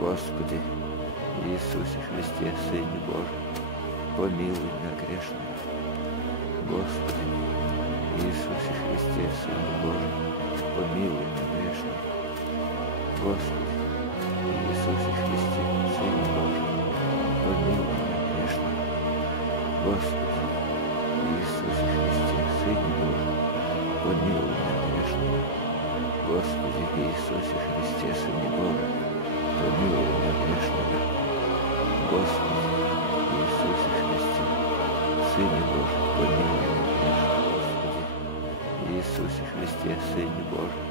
Господи Иисусе Христе, Сыне Божий, помилуй меня грешного. Господи Иисусе Христе, Сыне Божий, помилуй меня грешного. Господи Иисусе Христе, Сыне Божий, помилуй меня грешного. Господи Иисусе Христе, Сыне Божий, помилуй меня грешного. Господи Иисусе Христе, Сыне Божий, помилуй меня грешного. Господи Иисусе Христе, Сыне Божий, помилуй меня грешного. Господи Иисусе Христе, Сыне Божий,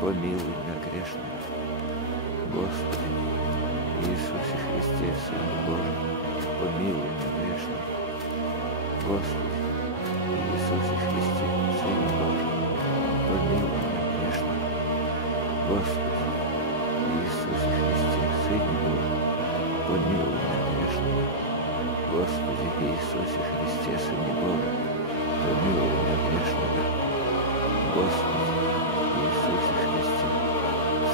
помилуй меня грешного. Господи Иисусе Христе, Сыне Божий, помилуй меня грешного. Господи Иисусе Христе, Сыне Божий, помилуй меня грешного. Господи Иисусе Христе, Сыне Божий, помилуй меня грешного. Господи Иисусе Христе, Сыне Божий, помилуй меня грешного. Господи Иисусе Христе,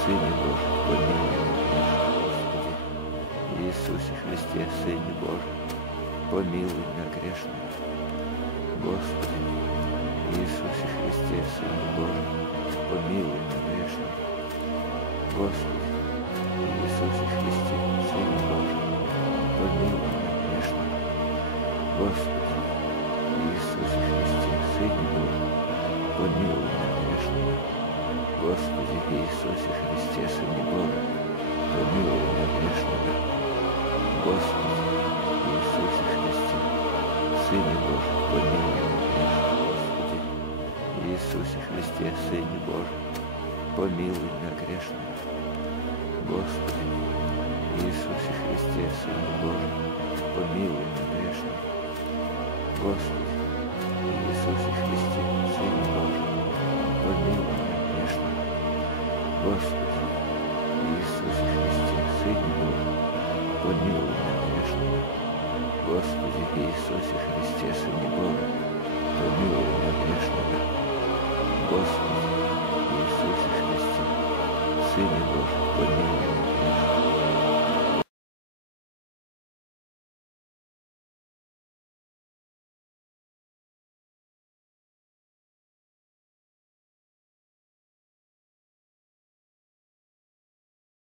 Сыне Божий, помилуй меня грешного. Господи Иисусе Христе, Сыне Божий, помилуй меня грешного. Господи Иисусе Христе, Сыне Божий, помилуй меня грешного. Господи Иисусе Христе, Сыне Божий, помилуй меня грешного. Господи Иисусе Христе, Сыне Божий, помилуй меня грешного. Господи Иисусе Христе, Сыне Божий, помилуй меня грешного. Господи Иисусе Христе, Сыне Божий, помилуй меня грешного. Господи Иисусе Христе, Сыне Божий, помилуй меня грешного. Господи Иисусе Христе, Сыне Божий, помилуй меня грешного. Господи Иисусе Христе, Сыне Божий, помилуй меня грешного. Господи Иисусе Христе, Сыне Божий, помилуй меня грешного. Господи Иисусе Христе, Сыне Божий,